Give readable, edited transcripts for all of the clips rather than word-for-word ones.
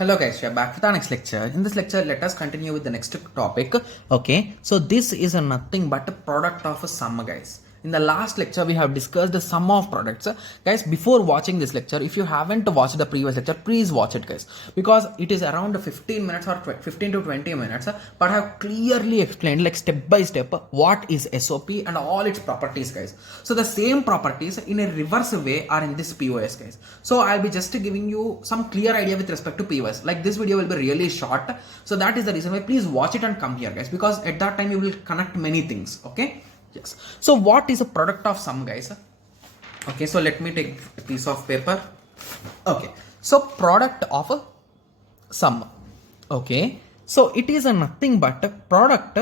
Hello guys, we are back with our next lecture. In this lecture, let us continue with the next topic. Okay, so this is a nothing but a product of a sum, guys. In the last lecture, we have discussed the sum of products. Guys, before watching this lecture, if you haven't watched the previous lecture, please watch it, guys, because it is around 15 minutes or 15 to 20 minutes, but I have clearly explained like step by step what is SOP and all its properties, guys. So the same properties in a reverse way are in this POS, guys. So I'll be just giving you some clear idea with respect to POS. Like this video will be really short, so that is the reason why please watch it and come here, guys, because at that time you will connect many things. Okay. Yes. So what is a product of sum, guys? Okay, so let me take a piece of paper. Okay, so product of a sum. Okay, so it is a nothing but a product,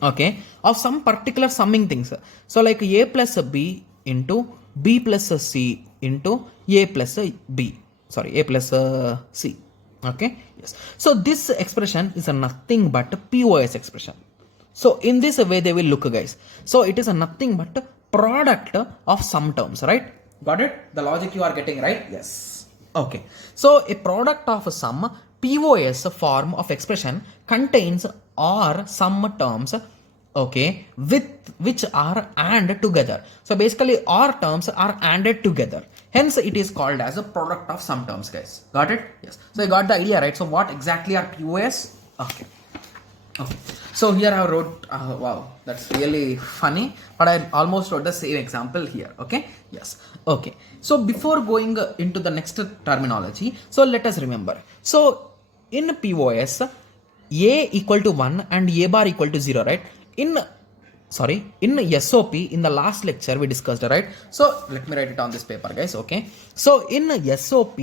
okay, of some particular summing things. So like a plus a b into b plus a c into a plus a b. Sorry, a plus a c. Okay, yes. So this expression is a nothing but a POS expression. So in this way they will look, guys. So it is a nothing but a product of some terms, right? Got it? The logic you are getting, right? Yes. Okay. So a product of a sum, POS form of expression, contains or some terms, okay, with which are AND together. So basically all terms are ANDed together. Hence it is called as a product of some terms, guys. Got it? Yes. So you got the idea, right? So what exactly are POS? Okay. Okay, so here I wrote, wow, that's really funny, but I almost wrote the same example here. Okay, yes, okay. So before going into the next terminology, so let us remember. So in POS, A equal to 1 and A bar equal to 0, right? In SOP, in the last lecture we discussed, right? So let me write it on this paper, guys. Okay, so in SOP,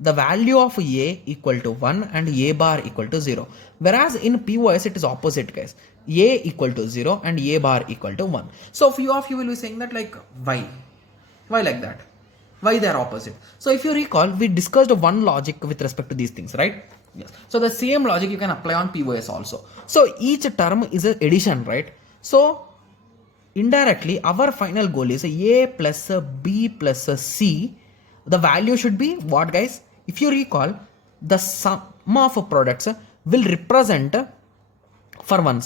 the value of A equal to 1 and A bar equal to 0. Whereas in POS it is opposite, guys. A equal to 0 and A bar equal to 1. So few of you will be saying that like why? Why like that? Why they are opposite? So if you recall, we discussed one logic with respect to these things, right? Yes. So the same logic you can apply on POS also. So each term is an addition, right? So indirectly our final goal is A plus B plus C. The value should be what, guys? If you recall, the sum of products will represent for 1,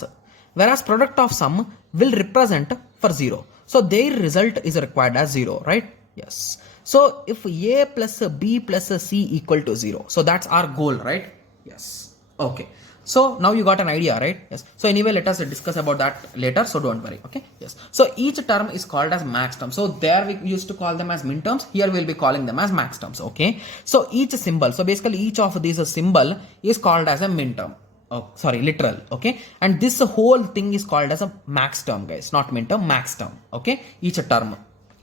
whereas product of sum will represent for 0. So their result is required as 0, right? Yes. So if A plus B plus C equal to 0, so that's our goal, right? Yes. Okay. So now you got an idea, right? Yes. So anyway, let us discuss about that later. So don't worry. Okay. Yes. So each term is called as max term. So there we used to call them as min terms. Here we'll be calling them as max terms. Okay. So each symbol. So basically each of these symbol is called as a min term. Oh, sorry, literal. Okay. And this whole thing is called as a max term, guys. Not min term, max term. Okay. Each term,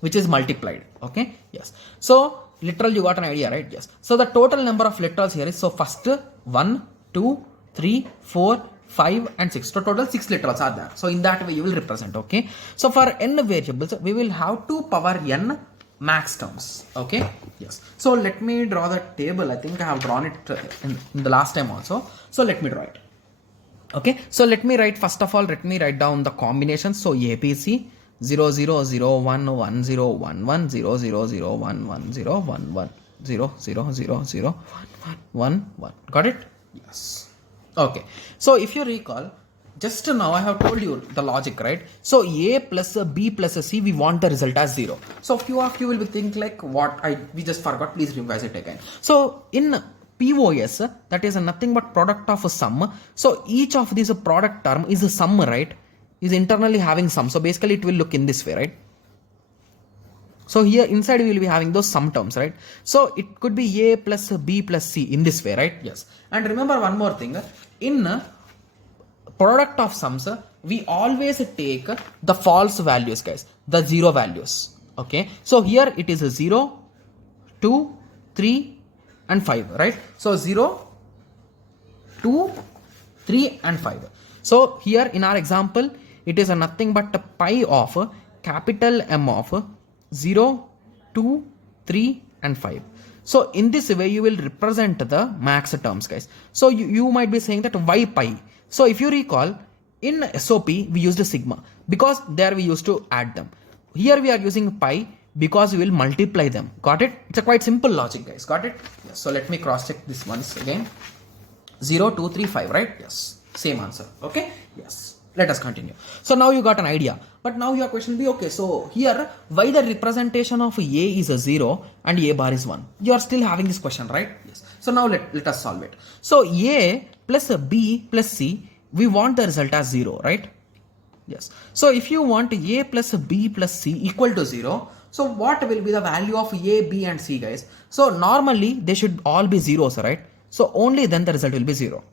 which is multiplied. Okay. Yes. So literal, you got an idea, right? Yes. So the total number of literals here is, so first 1, 2, 3, 4, 5 and 6. So total 6 literals are there. So in that way you will represent. Okay. So for n variables, we will have 2 power n max terms. Okay. Yes. So let me draw the table. I think I have drawn it in the last time also. So let me draw it. Okay. So let me write, first of all, let me write down the combinations. So APC 0 0 0 1 1 0 1 1 0 0 0 1 1 0 1 1 0 0 0 0 1 1 1. Got it? Yes. Okay, so if you recall, just now I have told you the logic, right? So A plus B plus C, we want the result as 0. So few of you will be thinking like, what, we just forgot, please revise it again. So in POS, that is nothing but product of a sum. So each of these product term is a sum, right? Is internally having sum. So basically it will look in this way, right? So here inside we will be having those sum terms, right? So it could be A plus B plus C in this way, right? Yes. And remember one more thing. In product of sums, we always take the false values, guys. The 0 values. Okay. So here it is a 0, 2, 3 and 5, right? So 0, 2, 3 and 5. So here in our example, it is a nothing but a pi of capital M of 0, 2, 3 and 5. So in this way you will represent the max terms, guys. So you might be saying that why pi? So if you recall, in SOP we used a sigma because there we used to add them. Here we are using pi because we will multiply them. Got it? It's a quite simple logic, guys. Got it? Yes. So let me cross check this once again. 0, 2, 3, 5, right? Yes. Same answer. Okay? Yes. Let us continue. So now you got an idea. But now your question will be, okay, so here, why the representation of A is a 0 and A bar is 1? You are still having this question, right? Yes. So now let us solve it. So A plus B plus C, we want the result as 0, right? Yes. So if you want A plus B plus C equal to 0, so what will be the value of A, B and C, guys? So normally they should all be zeros, right? So only then the result will be 0.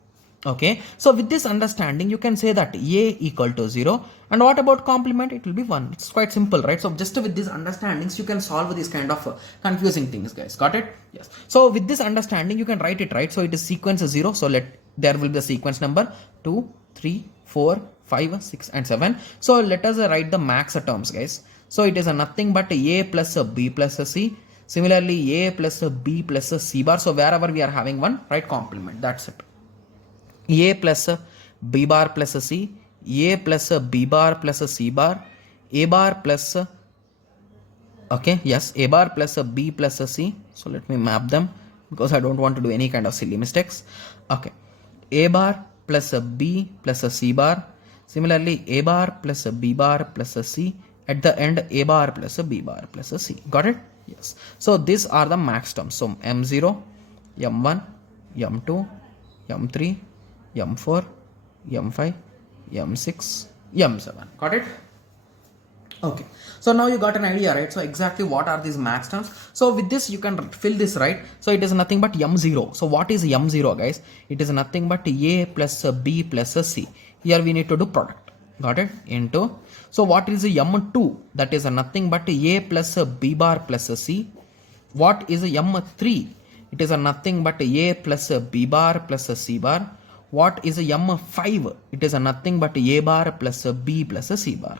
Okay. So with this understanding, you can say that A equal to 0. And what about complement? It will be 1. It's quite simple, right? So just with these understandings, you can solve these kind of confusing things, guys. Got it? Yes. So with this understanding, you can write it, right? So it is sequence 0. So there will be the sequence number 2, 3, 4, 5, 6 and 7. So let us write the max terms, guys. So it is nothing but A plus B plus C. Similarly, A plus B plus C bar. So wherever we are having one, write complement. That's it. A plus B bar plus C. A plus B bar plus C bar. A bar plus, okay, yes, A bar plus B plus C. So let me map them because I don't want to do any kind of silly mistakes. Okay. A bar plus B plus C bar. Similarly, A bar plus B bar plus C. At the end, A bar plus B bar plus C. Got it? Yes. So these are the max terms. So M0, M1, M2, M3, M4, M5, M6, M7. Got it? Okay. So now you got an idea, right? So exactly what are these max terms? So with this, you can fill this, right? So it is nothing but M0. So what is M0, guys? It is nothing but A plus B plus C. Here we need to do product. Got it? Into. So what is M2? That is nothing but A plus B bar plus C. What is M3? It is nothing but A plus B bar plus C bar. What is M5? It is nothing but A bar plus B plus C bar.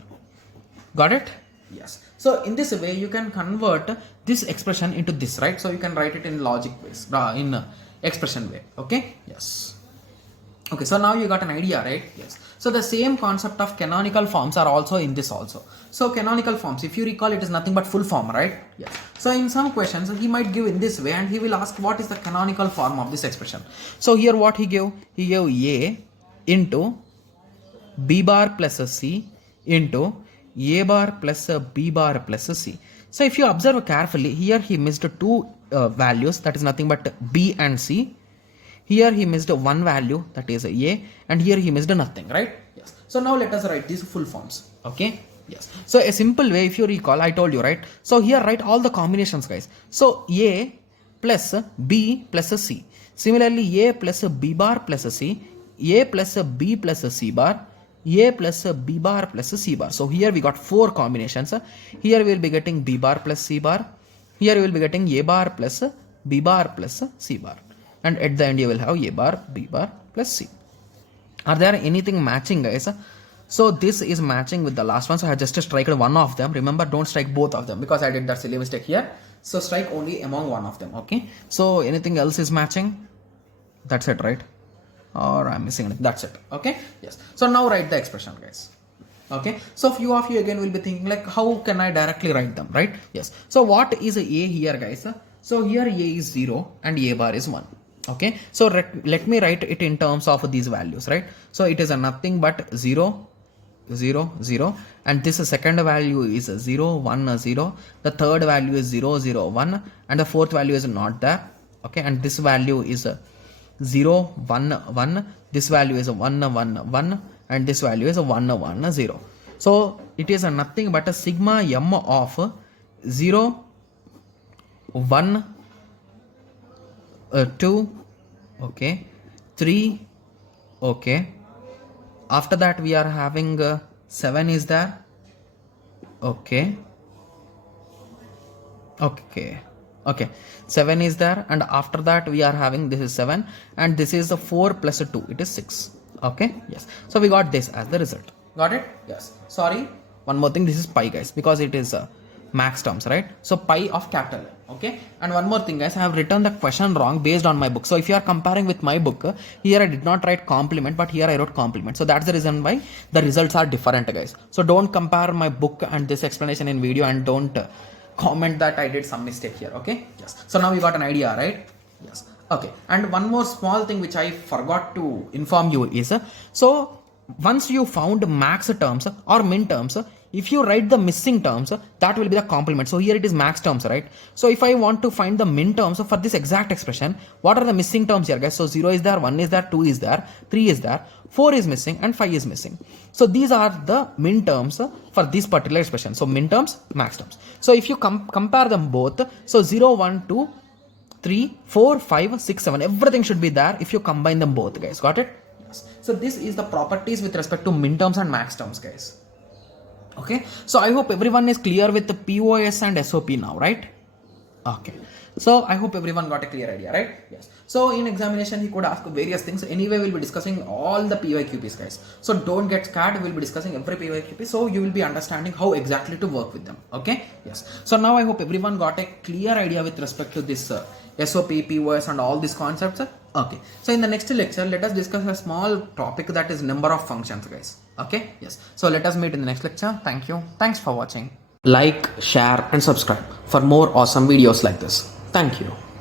Got it? Yes. So in this way, you can convert this expression into this, right? So you can write it in logic ways, in expression way. Okay? Yes. Okay, so now you got an idea, right? Yes. So the same concept of canonical forms are also in this also. So canonical forms, if you recall, it is nothing but full form, right? Yes. So in some questions, he might give in this way and he will ask what is the canonical form of this expression. So here what he gave? He gave A into B bar plus C into A bar plus B bar plus C. So if you observe carefully, here he missed two values, that is nothing but B and C. Here he missed one value, that is A, and here he missed nothing, right? Yes. So now let us write these full forms. Okay? Yes. So a simple way, if you recall, I told you, right? So here write all the combinations, guys. So A plus B plus C. Similarly, A plus B bar plus C, A plus B plus C bar, A plus B bar plus C bar. So here we got four combinations. Here we will be getting B bar plus C bar. Here we will be getting A bar plus B bar plus C bar. And at the end you will have A bar, B bar plus C. Are there anything matching, guys? So this is matching with the last one. So I just struck one of them. Remember, don't strike both of them because I did that silly mistake here. So strike only among one of them. Okay. So anything else is matching? That's it, right? Or I'm missing it. That's it. Okay. Yes. So now write the expression, guys. Okay. So few of you again will be thinking like, how can I directly write them, right? Yes. So what is A here, guys? So here A is 0 and A bar is 1. Okay. So let me write it in terms of these values, right? So it is a nothing but 0, 0, 0, and this second value is 0, 1, 0. The third value is 0, 0, 1, and the fourth value is not there. Okay. And this value is 0, 1, 1. This value is 1, 1, 1, and this value is 1, 1, 0. So it is a nothing but a sigma m of 0, 1, 2, okay, 3, okay. After that we are having 7 is there, okay, okay, okay, 7 is there, and after that we are having this is 7, and this is the 4 plus 2, it is 6. Okay, yes. So we got this as the result. Got it? Yes. Sorry, one more thing, this is pi, guys, because it is max terms, right? So pi of capital N. Okay. And one more thing, guys, I have written the question wrong based on my book. So if you are comparing with my book, here I did not write complement, but here I wrote complement. So that's the reason why the results are different, guys. So don't compare my book and this explanation in video, and don't comment that I did some mistake here. Okay, yes. So now you got an idea, right? Yes. Okay. And one more small thing which I forgot to inform you is so once you found max terms or min terms, if you write the missing terms, that will be the complement. So here it is max terms, right? So if I want to find the min terms for this exact expression, what are the missing terms here, guys? So 0 is there, 1 is there, 2 is there, 3 is there, 4 is missing, and 5 is missing. So these are the min terms for this particular expression. So min terms, max terms. So if you compare them both, so 0, 1, 2, 3, 4, 5, 6, 7, everything should be there if you combine them both, guys. Got it? Yes. So this is the properties with respect to min terms and max terms, guys. Okay, so I hope everyone is clear with the POS and SOP now, right? Okay, so I hope everyone got a clear idea, right? Yes. So in examination he could ask various things. Anyway, we'll be discussing all the PYQPs, guys. So don't get scared, we'll be discussing every PYQP, so you will be understanding how exactly to work with them. Okay, yes. So now I hope everyone got a clear idea with respect to this SOP, POS and all these concepts. Okay, so in the next lecture, let us discuss a small topic, that is number of functions, guys. Okay, yes. So let us meet in the next lecture. Thank you. Thanks for watching. Like, share and subscribe for more awesome videos like this. Thank you.